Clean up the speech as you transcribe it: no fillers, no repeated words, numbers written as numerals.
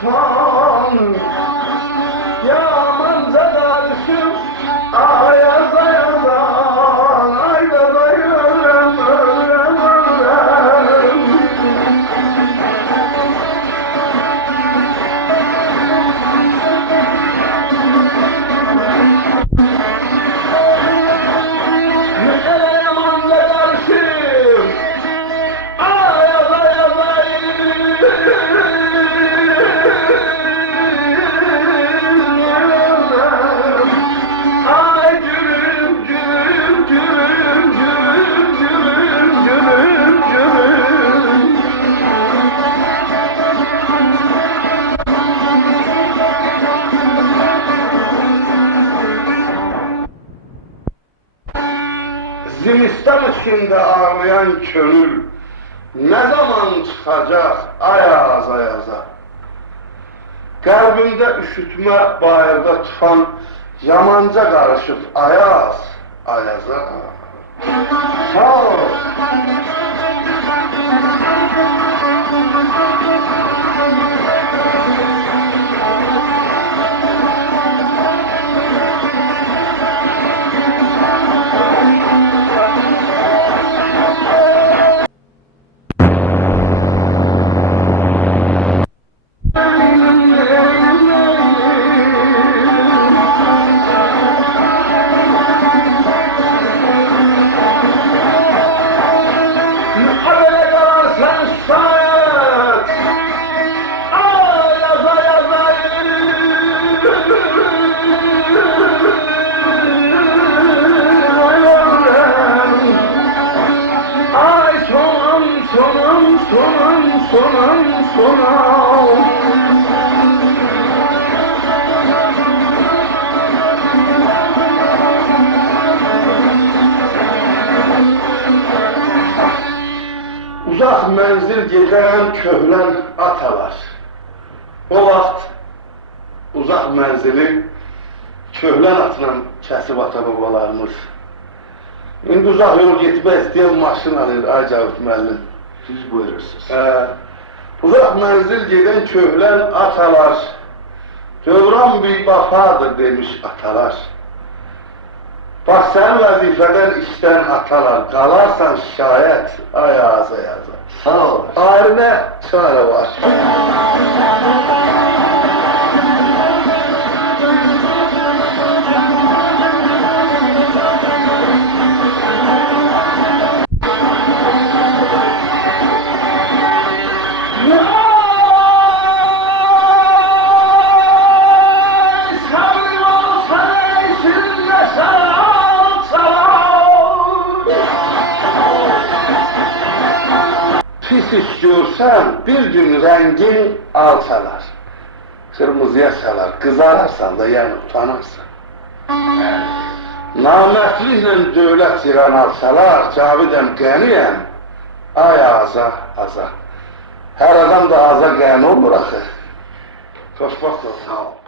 tufan Yamanca karışım ayaz ayazan Ayda bayılırım ölüm ölüm Yamanca karışım ayaz ayaz Ay gülüm gülüm gülüm gülüm gülüm gülüm gülüm Zimistan içinde ağlayan könül ne zaman çıkacak ayaz ayaza? Kalbimde üşütme, bayırda tufan yamanca karışıp ayaz ayaza. Sağ ol. Habere kalarsan şayet ayaz ayaz ay sonum sonum sonum sonum sonum Uzak menzil gecelen köhlen atalar. O vaxt uzak menzili köhlen atla kəsib ata babalarımız. İndi uzak yol getmək istəyən maşın alır, Cavit müəllim. Siz buyurursunuz. Uzak menzil giden köhlen atalar. Dövran bir vafadır demiş atalar. Bak sen vazifeden işten atalar, kalarsan şayet ayaza yaza. Sağ olun. Ayrına çare var. Pis iş görsen bir gün rengin alçalar. Kırmızıya salar, kızararsan da yani utanırsın. Namertlikle devlet tiran alsalar, Cavidem qəniyəm, ay aza, aza. Her adam da aza qəni olur axı. Xoşbaxt ol. Sağ ol.